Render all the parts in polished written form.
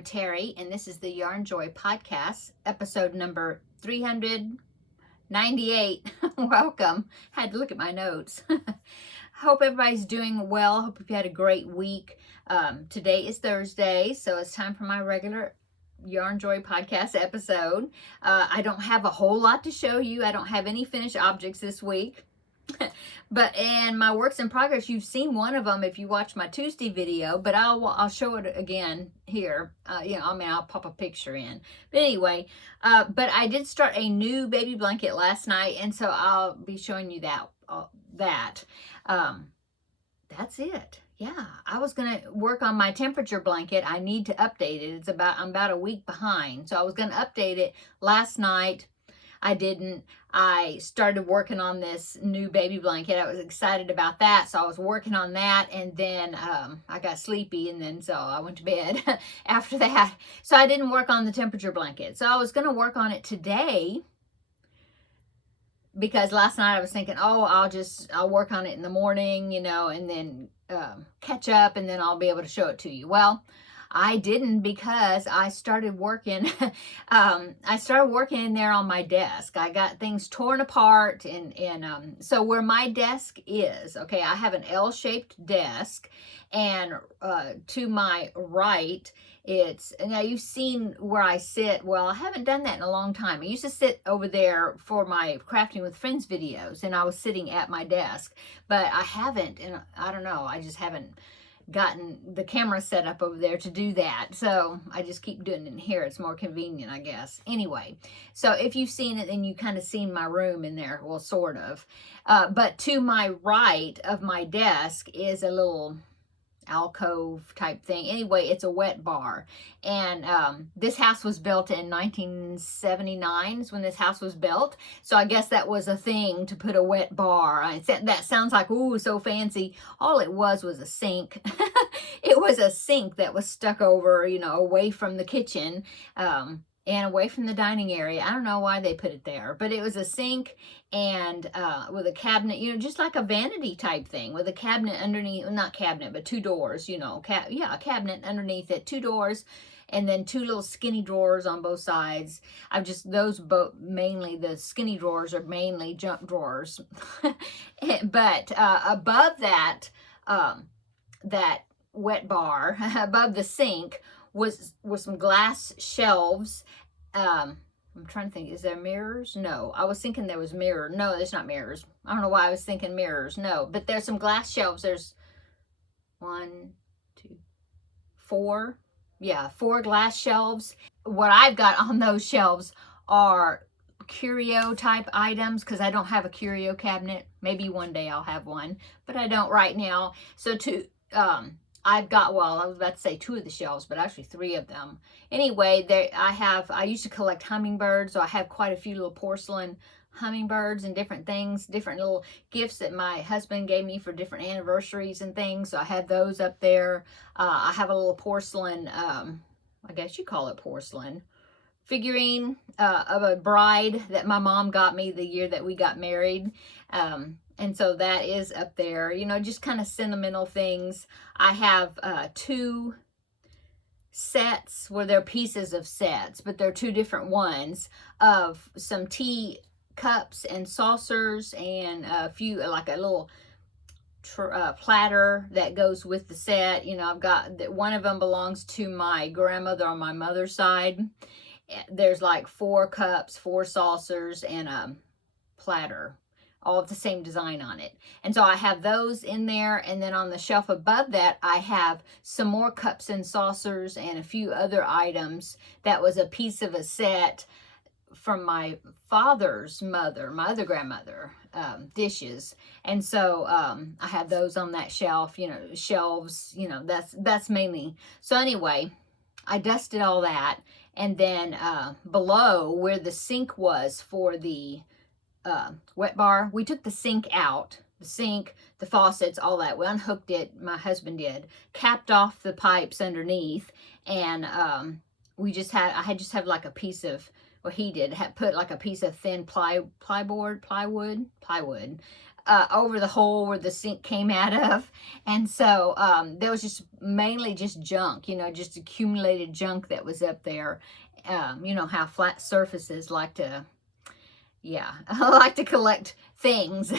I'm Terry, and this is the Yarn Joy podcast, episode number 398. Welcome. Had to look at my notes. Hope everybody's doing well. Hope you had a great week. Today is Thursday, so it's time for my regular Yarn Joy podcast episode. I don't have a whole lot to show you. I don't have any finished objects this week. But in my works in progress, you've seen one of them if you watch my Tuesday video, but I'll show it again here. I'll pop a picture in. But anyway, but I did start a new baby blanket last night, and so I'll be showing you that. That's it. Yeah, I was gonna work on my temperature blanket. I need to update it. I'm about a week behind, so I was gonna update it last night. I didn't. I started working on this new baby blanket. I was excited about that, so I was working on that, and then I got sleepy, and then so I went to bed after that. So I didn't work on the temperature blanket. So I was going to work on it today because last night I was thinking, oh, I'll work on it in the morning, and then catch up, and then I'll be able to show it to you. Well, I didn't because I started working. I started working in there on my desk. I got things torn apart, and so where my desk is, okay, I have an L-shaped desk, and to my right, now you've seen where I sit. Well, I haven't done that in a long time. I used to sit over there for my Crafting with Friends videos, and I was sitting at my desk, but I haven't, and I don't know, I just haven't gotten the camera set up over there to do that. So I just keep doing it in here. It's more convenient, I guess. Anyway, so if you've seen it, then you kind of seen my room in there. Well, sort of. But to my right of my desk is a little alcove type thing. Anyway, it's a wet bar, and this house was built in 1979 is when this house was built, so I guess that was a thing to put a wet bar. That sounds like, ooh, so fancy. All it was a sink. It was a sink that was stuck over, away from the kitchen, and away from the dining area. I don't know why they put it there, but it was a sink and with a cabinet, just like a vanity type thing with a cabinet underneath, not cabinet, but two doors, a cabinet underneath it, two doors, and then two little skinny drawers on both sides. Mainly the skinny drawers are mainly junk drawers. But above that, that wet bar, above the sink, was some glass shelves. I'm trying to think, is there mirrors? No, I was thinking there was mirror. No, there's not mirrors. I don't know why I was thinking mirrors. No, but there's some glass shelves. There's 1, 2, 4. Yeah, 4 glass shelves. What I've got on those shelves are curio type items because I don't have a curio cabinet. Maybe one day I'll have one, but I don't right now. So I've got, I was about to say 2 of the shelves, but actually 3 of them. Anyway, I used to collect hummingbirds, so I have quite a few little porcelain hummingbirds and different things, different little gifts that my husband gave me for different anniversaries and things. So I have those up there. I have a little porcelain, I guess you call it porcelain, figurine of a bride that my mom got me the year that we got married. And so that is up there, just kind of sentimental things. I have 2 sets where they're pieces of sets, but they're 2 different ones of some tea cups and saucers and a few, like a little platter that goes with the set. I've got that. One of them belongs to my grandmother on my mother's side. There's like 4 cups, 4 saucers, and a platter, all of the same design on it. And so I have those in there, and then on the shelf above that I have some more cups and saucers and a few other items that was a piece of a set from my father's mother, my other grandmother, dishes. And so I have those on that shelf, shelves, that's mainly. So anyway, I dusted all that, and then below where the sink was for the wet bar, we took the sink out, the faucets, all that. We unhooked it, my husband did, capped off the pipes underneath, and I just have like a piece of, well, he did put like a piece of thin plywood over the hole where the sink came out of. And so there was just mainly just junk, you know, just accumulated junk that was up there. You know how flat surfaces like to, yeah, I like to collect things.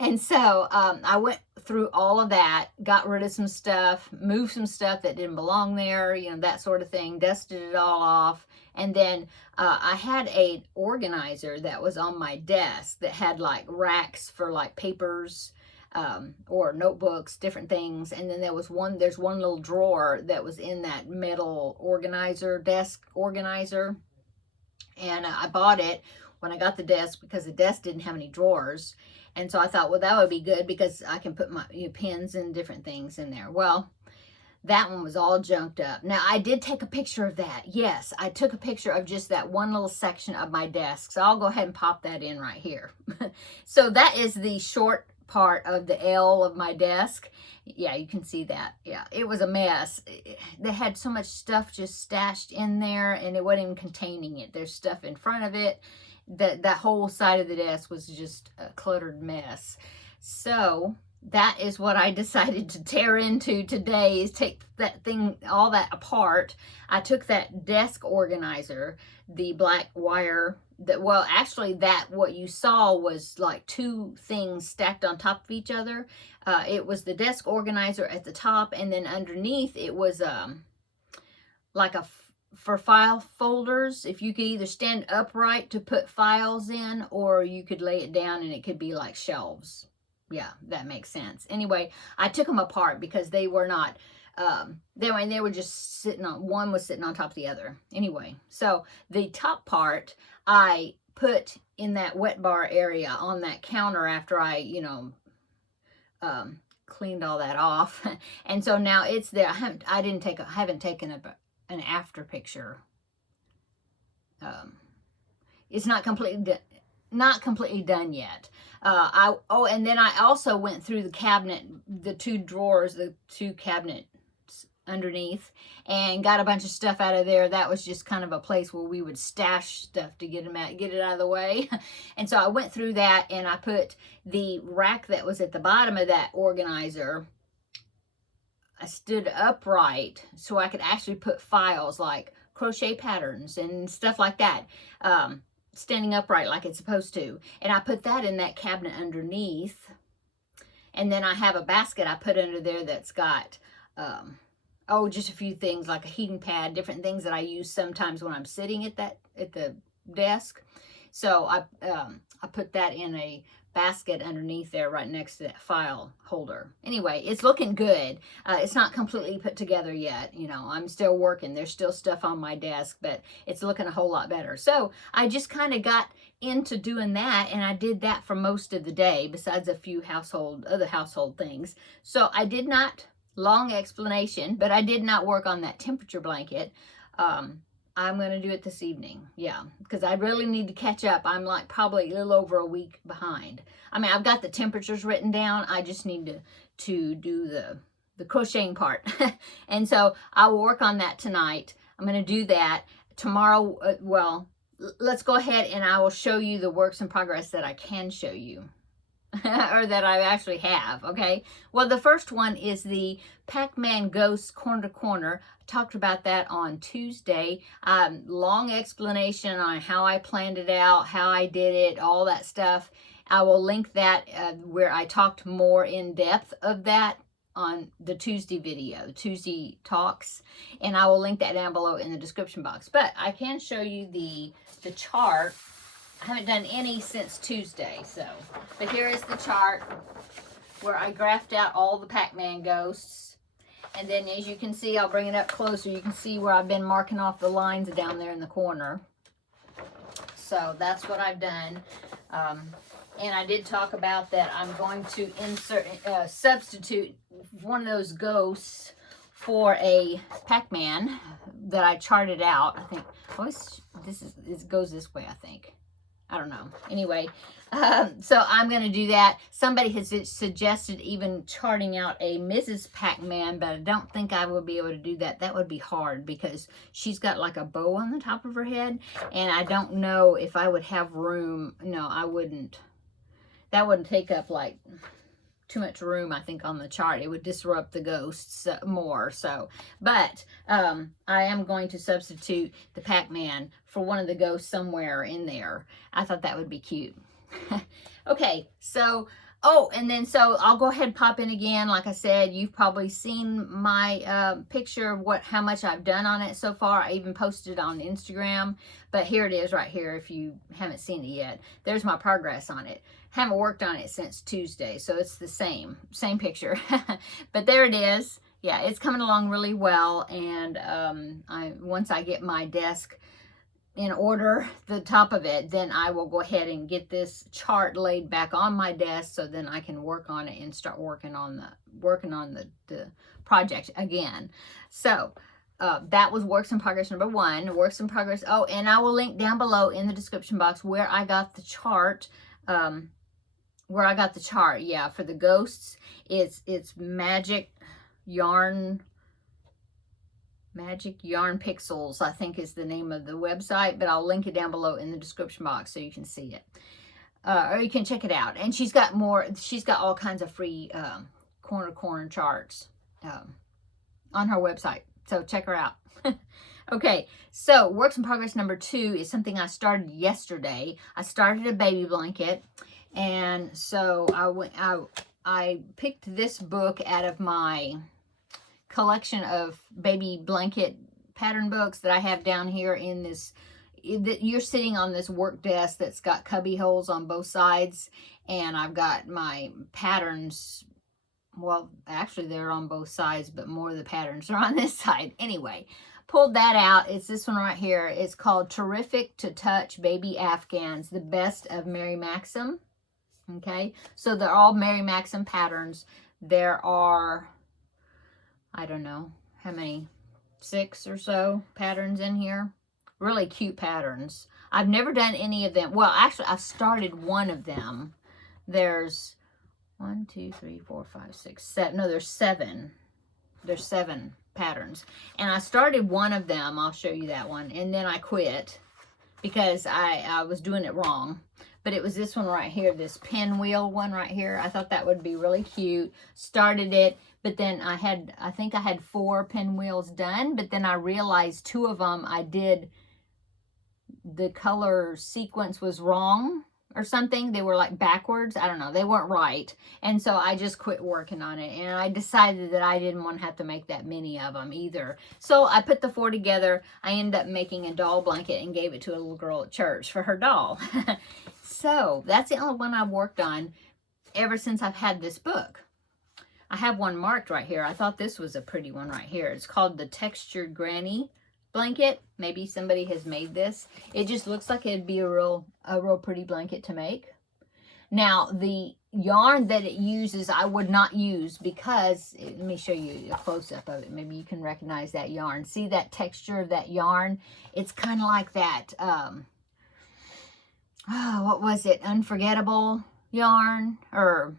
And so I went through all of that, got rid of some stuff, moved some stuff that didn't belong there, you know, that sort of thing, dusted it all off. And then I had an organizer that was on my desk that had like racks for like papers or notebooks, different things. And then there's one little drawer that was in that metal organizer, desk organizer. And I bought it when I got the desk because the desk didn't have any drawers. And so I thought, well, that would be good because I can put my pens and different things in there. Well, that one was all junked up. Now, I did take a picture of that. Yes, I took a picture of just that one little section of my desk. So I'll go ahead and pop that in right here. So that is the short part of the L of my desk. Yeah, you can see that. Yeah, it was a mess. They had so much stuff just stashed in there and it wasn't even containing it. There's stuff in front of it. That whole side of the desk was just a cluttered mess. So that is what I decided to tear into today, is take that thing, all that apart. I took that desk organizer, the black wire, that, well, actually that what you saw was like two things stacked on top of each other. It was the desk organizer at the top, and then underneath it was like a for file folders. If you could either stand upright to put files in, or you could lay it down and it could be like shelves. Yeah, that makes sense. Anyway, I took them apart because they were not, they were just sitting on, one was sitting on top of the other. Anyway, so the top part I put in that wet bar area on that counter after I, you know, cleaned all that off. And so now it's there. I haven't taken an after picture. It's not completely done yet. And then I also went through the cabinet, the two drawers, the two cabinets underneath, and got a bunch of stuff out of there. That was just kind of a place where we would stash stuff to get it out of the way. And so I went through that, and I put the rack that was at the bottom of that organizer, I stood upright so I could actually put files like crochet patterns and stuff like that, standing upright like it's supposed to. And I put that in that cabinet underneath. And then I have a basket I put under there that's got, just a few things like a heating pad, different things that I use sometimes when I'm sitting at the desk. So I put that in a basket underneath there right next to that file holder. Anyway, it's looking good. It's not completely put together yet. You know, I'm still working. There's still stuff on my desk, but it's looking a whole lot better. So I just kind of got into doing that, and I did that for most of the day besides a few other household things. So I did not, long explanation, but I did not work on that temperature blanket. I'm going to do it this evening. Yeah, because I really need to catch up. I'm like probably a little over a week behind. I mean, I've got the temperatures written down. I just need to do the crocheting part. And so I will work on that tonight. I'm going to do that tomorrow. Let's go ahead and I will show you the works in progress that I can show you. Or that I actually have, okay? Well, the first one is the Pac-Man Ghost Corner to Corner. I talked about that on Tuesday. Long explanation on how I planned it out, how I did it, all that stuff. I will link that where I talked more in depth of that on the Tuesday video, Tuesday talks, and I will link that down below in the description box. But I can show you the chart. I haven't done any since Tuesday, but here is the chart where I graphed out all the Pac-Man ghosts. And then as you can see, I'll bring it up closer. You can see where I've been marking off the lines down there in the corner. So that's what I've done. And I did talk about that I'm going to substitute one of those ghosts for a Pac-Man that I charted out. I think, it goes this way, I think. I don't know. Anyway, so I'm going to do that. Somebody has suggested even charting out a Mrs. Pac-Man, but I don't think I will be able to do that. That would be hard because she's got like a bow on the top of her head, and I don't know if I would have room. No, I wouldn't. that wouldn't take up like too much room, I think, on the chart. It would disrupt the ghosts more. So, but I am going to substitute the Pac-Man for one of the ghosts somewhere in there. I thought that would be cute. Okay, so, oh, and then so I'll go ahead and pop in again. Like I said, you've probably seen my picture of how much I've done on it so far. I even posted it on Instagram, but here it is right here if you haven't seen it yet. There's my progress on it. Haven't worked on it since Tuesday, so it's the same picture. But there it is. Yeah, it's coming along really well, and once I get my desk in order, the top of it, then I will go ahead and get this chart laid back on my desk, so then I can work on it and start working on the project again. So that was works in progress number 1. Works in progress. Oh, and I will link down below in the description box where I got the chart. Yeah, for the ghosts. It's Magic Yarn Pixels, I think is the name of the website, but I'll link it down below in the description box so you can see it. Or you can check it out. And she's got all kinds of free corner charts on her website. So check her out. Okay, so works in progress number 2 is something I started yesterday. I started a baby blanket. And so I picked this book out of my collection of baby blanket pattern books that I have down here in this. You're sitting on this work desk that's got cubby holes on both sides, and I've got my patterns. Well, actually they're on both sides, but more of the patterns are on this side. Anyway, pulled that out. It's this one right here. It's called Terrific to Touch Baby Afghans, the best of Mary Maxim. Okay, so they're all Mary Maxim patterns. There are, I don't know how many, 6 or so patterns in here. Really cute patterns. I've never done any of them. Well, actually, I've started one of them. There's 1, 2, 3, 4, 5, 6, 7. No, there's 7. There's 7 patterns. And I started one of them. I'll show you that one. And then I quit because I was doing it wrong. But it was this one right here, this pinwheel one right here. I thought that would be really cute. Started it, but then I think I had 4 pinwheels done, but then I realized 2 of them the color sequence was wrong or something. They were like backwards. I don't know. They weren't right. And so I just quit working on it. And I decided that I didn't want to have to make that many of them either. So I put the 4 together. I ended up making a doll blanket and gave it to a little girl at church for her doll. So that's the only one I've worked on ever since I've had this book. I have one marked right here. I thought this was a pretty one right here. It's called the Textured Granny Blanket. Maybe somebody has made this. It just looks like it'd be a real pretty blanket to make. Now, the yarn that it uses, I would not use because, let me show you a close-up of it. Maybe you can recognize that yarn. See that texture of that yarn? It's kind of like that, what was it? Unforgettable yarn, or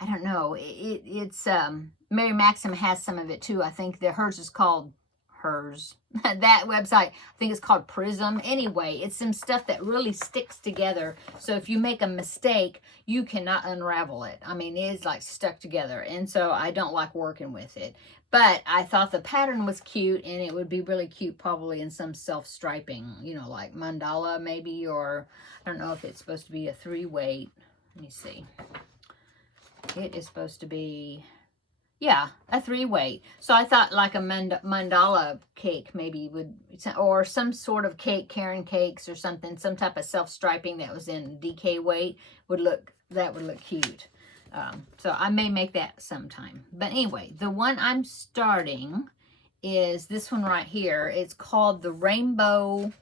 I don't know. It's Mary Maxim has some of it too. I think that hers is called that website, I think it's called Prism. Anyway, it's some stuff that really sticks together. So if you make a mistake, you cannot unravel it. I mean, it's like stuck together. And so I don't like working with it. But I thought the pattern was cute, and it would be really cute probably in some self-striping, you know, like mandala maybe, or I don't know if it's supposed to be a 3-weight. Let me see. It is supposed to be, yeah, a 3-weight. So I thought like a mandala cake maybe would, or some sort of cake, Karen cakes or something, some type of self-striping that was in DK weight would look cute. So I may make that sometime. But anyway, the one I'm starting is this one right here. It's called the Rainbow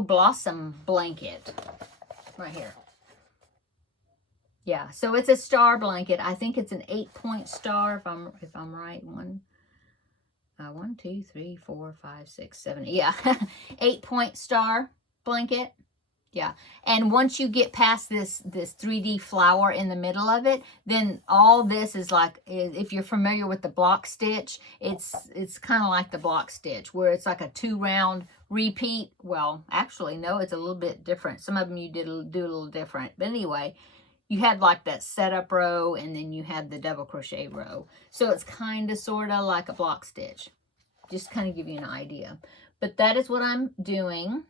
Blossom Blanket right here. Yeah, so it's a star blanket. I think it's an 8-point star if I'm right. 1, 2, 3, 4, 5, 6, 7. Yeah, 8-point star blanket. Yeah, and once you get past this 3D flower in the middle of it, then all this is like, if you're familiar with the block stitch, it's kind of like the block stitch, where it's like a 2 round repeat. Well, actually, no, it's a little bit different. Some of them you do a little different. But anyway, you have like that setup row, and then you have the double crochet row. So it's kind of sort of like a block stitch. Just kind of give you an idea. But that is what I'm doing.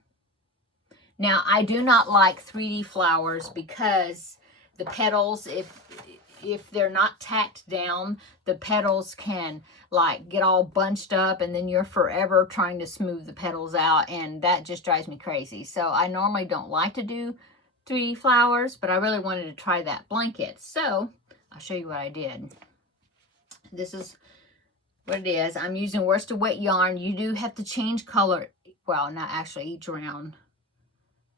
Now, I do not like 3D flowers because the petals, if they're not tacked down, the petals can like get all bunched up, and then you're forever trying to smooth the petals out, and that just drives me crazy. So I normally don't like to do 3D flowers, but I really wanted to try that blanket. So I'll show you what I did. This is what it is. I'm using worsted weight yarn. You do have to change color. Well, not actually each round.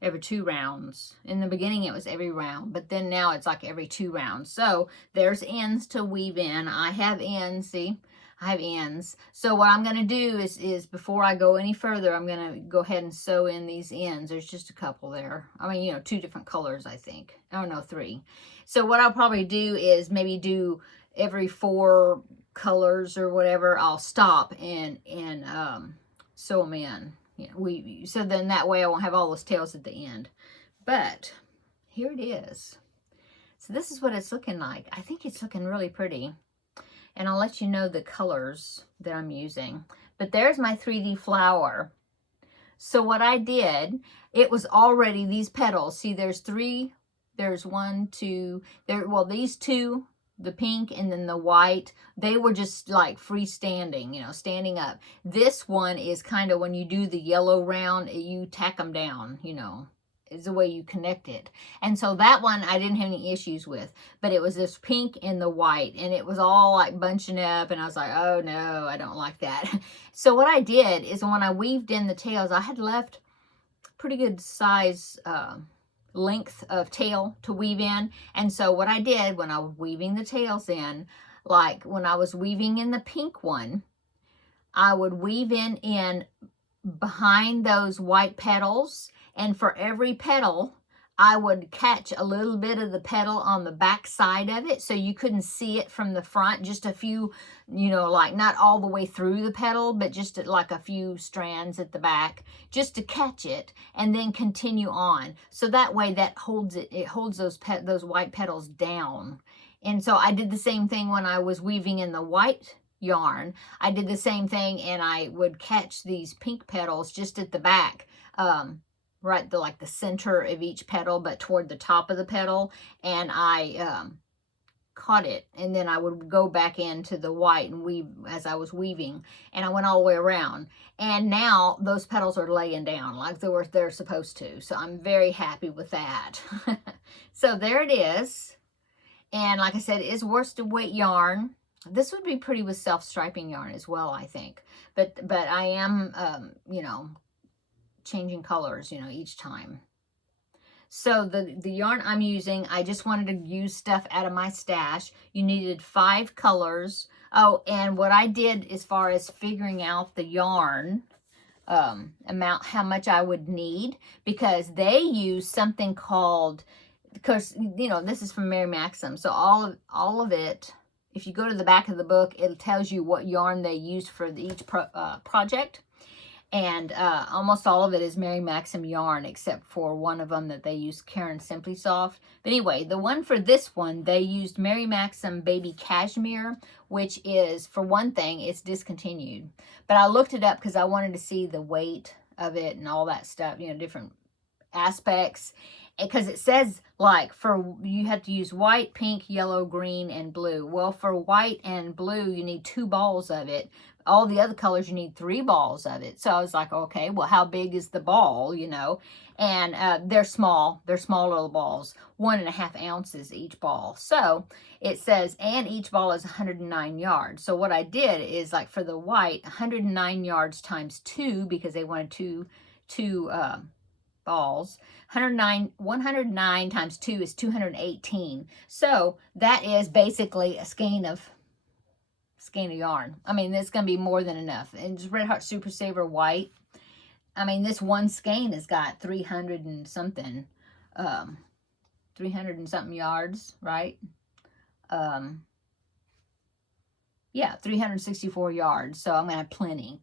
Every 2 rounds. In the beginning it was every round, but then now it's like every 2 rounds. So there's ends to weave in. I have ends, see? I have ends. So what I'm going to do is before I go any further, I'm going to go ahead and sew in these ends. There's just a couple there. I mean, you know, 2 different colors, I think. Oh, no, 3. So what I'll probably do is maybe do every 4 colors or whatever. I'll stop and sew them in. You know, so then that way I won't have all those tails at the end. But here it is. So this is what it's looking like. I think it's looking really pretty. And I'll let you know the colors that I'm using. But there's my 3D flower. So what I did, it was already these petals. See, there's 3. There's 1, 2. Well, these 2. The pink and then the white, they were just like freestanding, you know, standing up. This one is kind of when you do the yellow round, you tack them down, you know, is the way you connect it. And so that one I didn't have any issues with, but it was this pink and the white, and it was all like bunching up, and I was like, oh no, I don't like that. So what I did is when I weaved in the tails, I had left pretty good size length of tail to weave in. And so what I did when I was weaving the tails in, like when I was weaving in the pink one, I would weave in behind those white petals, and for every petal I would catch a little bit of the petal on the back side of it, so you couldn't see it from the front, just a few, you know, like not all the way through the petal, but just like a few strands at the back, just to catch it, and then continue on. So that way that holds it holds those white petals down. And so I did the same thing when I was weaving in the white yarn. I did the same thing, and I would catch these pink petals just at the back, right like the center of each petal, but toward the top of the petal, and I caught it, and then I would go back into the white and weave as I was weaving, and I went all the way around, and now those petals are laying down like they're supposed to. So I'm very happy with that. So there it is, and like I said, it is worsted weight yarn. This would be pretty with self-striping yarn as well, I think, but I am you know, changing colors, you know, each time. So the yarn I'm using, I just wanted to use stuff out of my stash. You needed 5 colors. Oh, and what I did as far as figuring out the yarn amount, how much I would need, because they use something called, because, you know, this is from Mary Maxim, so all of it, if you go to the back of the book, it tells you what yarn they use for each project. And almost all of it is Mary Maxim yarn, except for one of them that they use Caron Simply Soft. But anyway, the one for this one, they used Mary Maxim Baby Cashmere, which is, for one thing, it's discontinued. But I looked it up because I wanted to see the weight of it and all that stuff, you know, different aspects. Because it says, like, you have to use white, pink, yellow, green, and blue. Well, for white and blue, you need 2 balls of it. All the other colors, you need 3 balls of it. So I was like, okay, well, how big is the ball, you know? And they're small. They're small little balls, 1.5 ounces each ball. So it says, and each ball is 109 yards. So what I did is, like, for the white, 109 yards times 2, because they wanted two balls. 109 times 2 is 218. So that is basically a skein of yarn. I mean, it's going to be more than enough. And it's Red Heart Super Saver white. I mean, this one skein has got 300 and something, 300 and something yards, right? Yeah, 364 yards. So I'm going to have plenty.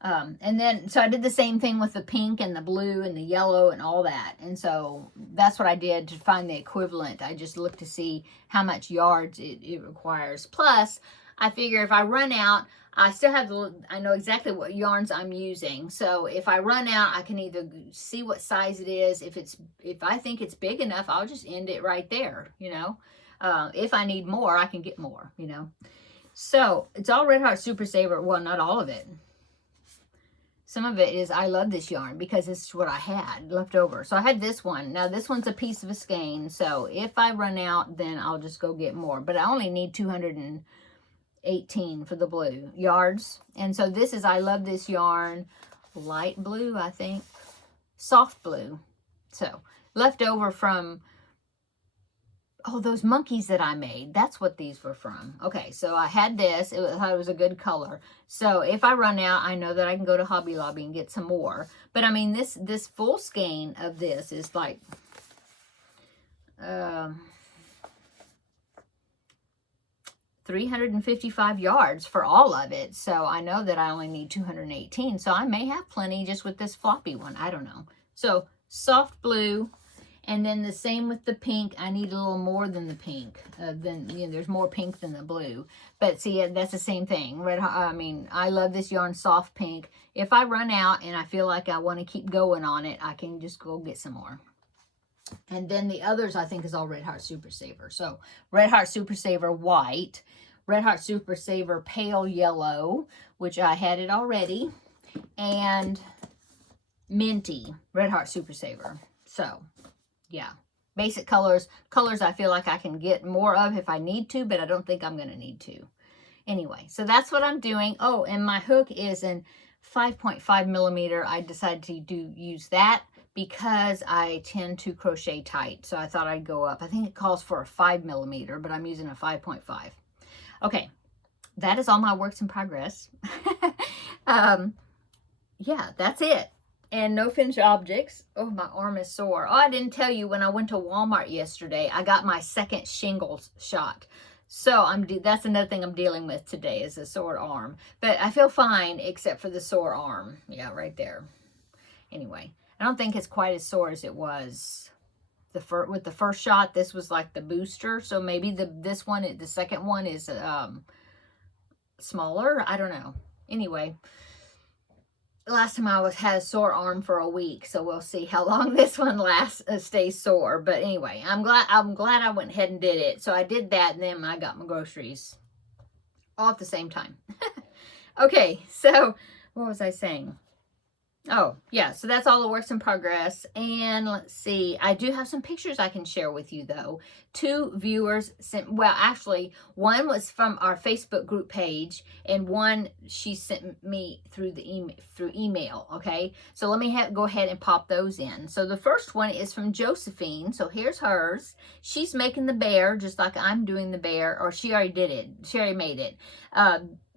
And then, so I did the same thing with the pink and the blue and the yellow and all that. And so that's what I did to find the equivalent. I just looked to see how much yards it requires. Plus, I figure if I run out, I still have I know exactly what yarns I'm using. So if I run out, I can either see what size it is. If I think it's big enough, I'll just end it right there, you know. If I need more, I can get more, you know. So it's all Red Heart Super Saver. Well, not all of it. Some of it is, I love this yarn because this is what I had left over. So I had this one. Now this one's a piece of a skein. So if I run out, then I'll just go get more. But I only need 218 for the blue yards. And so this is, I love this yarn. Light blue, I think. Soft blue. So left over from, oh, those monkeys that I made. That's what these were from. Okay, so I had this. I thought it was a good color. So if I run out, I know that I can go to Hobby Lobby and get some more. But I mean, this full skein of this is like 355 yards for all of it. So I know that I only need 218. So I may have plenty just with this floppy one. I don't know. So soft blue. And then the same with the pink. I need a little more than the pink. There's more pink than the blue. But see, that's the same thing. I love this yarn, soft pink. If I run out and I feel like I want to keep going on it, I can just go get some more. And then the others, I think, is all Red Heart Super Saver. So Red Heart Super Saver white, Red Heart Super Saver pale yellow, which I had it already, and minty Red Heart Super Saver. So yeah, basic colors I feel like I can get more of if I need to, but I don't think I'm going to need to. Anyway, so that's what I'm doing. Oh, and my hook is in 5.5 millimeter. I decided to use that because I tend to crochet tight. So I thought I'd go up. I think it calls for a 5 millimeter, but I'm using a 5.5. Okay, that is all my works in progress. Yeah, that's it. And no finished objects. Oh, my arm is sore. Oh, I didn't tell you, when I went to Walmart yesterday, I got my second shingles shot. So that's another thing I'm dealing with today, is a sore arm. But I feel fine except for the sore arm. Yeah, right there. Anyway, I don't think it's quite as sore as it was with the first shot. This was like the booster. So maybe the second one is smaller. I don't know. Anyway, last time I had a sore arm for a week, so we'll see how long this one stays sore. But anyway, I'm glad I went ahead and did it. So I did that, and then I got my groceries all at the same time. Okay, so what was I saying? Oh, yeah, so that's all the works in progress. And let's see, I do have some pictures I can share with you, though. 2 viewers sent, well, actually, one was from our Facebook group page, and one she sent me through email, okay? So let me go ahead and pop those in. So the first one is from Josephine. So here's hers. She's making the bear just like I'm doing the bear, or she already did it. She already made it.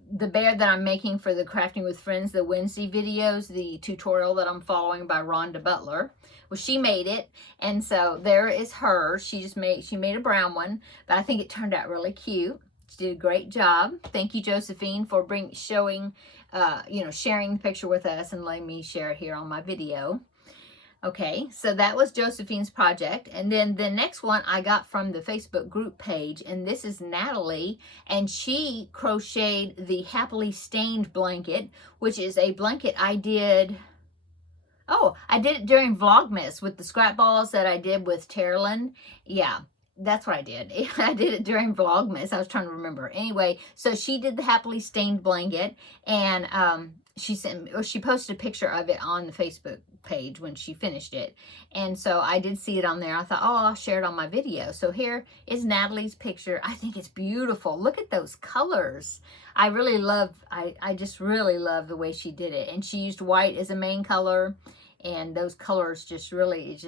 The bear that I'm making for the Crafting with Friends, the Wednesday videos, the tutorial that I'm following by Rhonda Butler. Well, she made it, and so there is her. She made a brown one, but I think it turned out really cute. She did a great job. Thank you, Josephine, for sharing the picture with us and letting me share it here on my video. Okay, so that was Josephine's project. And then the next one I got from the Facebook group page, and this is Natalie, and she crocheted the Happily Stained blanket, which is a blanket I did it during Vlogmas with the scrap balls that I did with Terrilyn. Yeah, that's what I did. I did it during Vlogmas. I was trying to remember. Anyway, so she did the Happily Stained blanket, and she posted a picture of it on the Facebook page when she finished it. And so I did see it on there. I thought, oh, I'll share it on my video. So here is Natalie's picture. I think it's beautiful. Look at those colors. I just really love the way she did it. And she used white as a main color, and those colors just really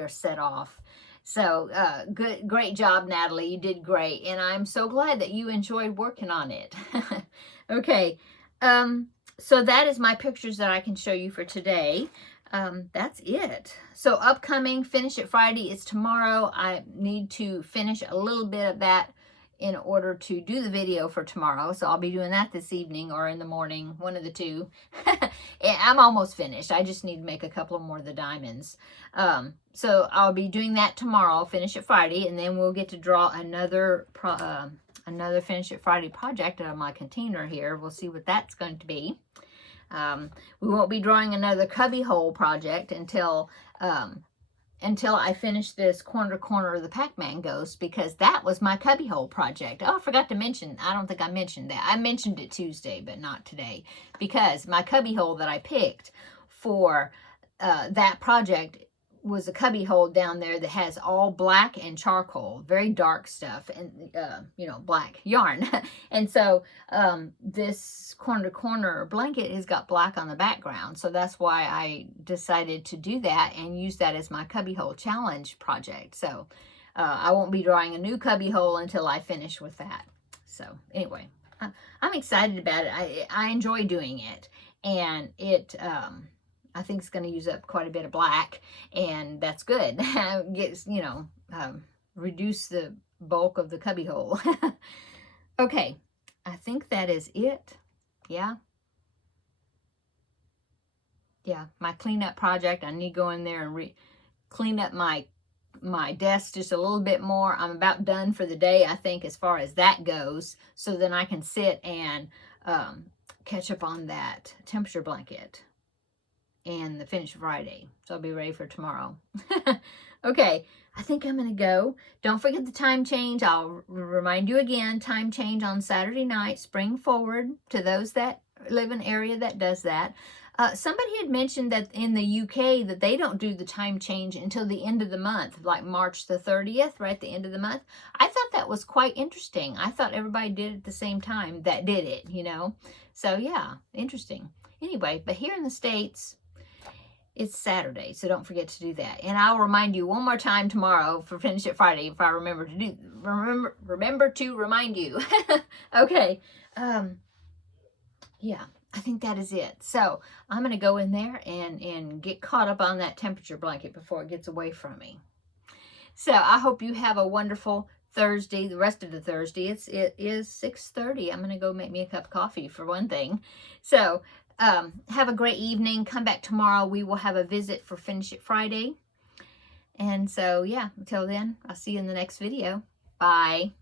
are set off. So great job, Natalie. You did great. And I'm so glad that you enjoyed working on it. Okay. So that is my pictures that I can show you for today. That's it. So upcoming Finish It Friday is tomorrow. I need to finish a little bit of that in order to do the video for tomorrow. So I'll be doing that this evening or in the morning, one of the two. I'm almost finished. I just need to make a couple more of the diamonds. So I'll be doing that tomorrow, Finish It Friday, and then we'll get to draw another Finish It Friday project out of my container here. We'll see what that's going to be. We won't be drawing another cubby hole project until I finish this corner to corner of the Pac-Man ghost, because that was my cubby hole project. Oh, I forgot to mention, I don't think I mentioned that. I mentioned it Tuesday, but not today, because my cubby hole that I picked for that project was a cubby hole down there that has all black and charcoal, very dark stuff, and black yarn. And so this corner to corner blanket has got black on the background, so that's why I decided to do that and use that as my cubby hole challenge project. So I won't be drawing a new cubby hole until I finish with that. So anyway, I'm excited about it. I enjoy doing it, and it I think it's going to use up quite a bit of black, and that's good. Gets, reduce the bulk of the cubby hole. Okay, I think that is it. Yeah. Yeah, my cleanup project. I need to go in there and clean up my desk just a little bit more. I'm about done for the day, I think, as far as that goes. So then I can sit and catch up on that temperature blanket and the Finish Friday. So I'll be ready for tomorrow. Okay, I think I'm going to go. Don't forget the time change. I'll remind you again, time change on Saturday night, spring forward, to those that live in an area that does that. Somebody had mentioned that in the UK that they don't do the time change until the end of the month, like March the 30th, right at the end of the month. I thought that was quite interesting. I thought everybody did it at the same time that did it, So yeah, interesting. Anyway, but here in the States, it's Saturday, so don't forget to do that. And I'll remind you one more time tomorrow for Finish It Friday if I remember to remind you. Okay. Yeah, I think that is it. So I'm going to go in there and get caught up on that temperature blanket before it gets away from me. So I hope you have a wonderful Thursday, the rest of the Thursday. It is 6:30. I'm going to go make me a cup of coffee for one thing. So have a great evening. Come back tomorrow. We will have a visit for Finish It Friday. And so, yeah, until then, I'll see you in the next video. Bye.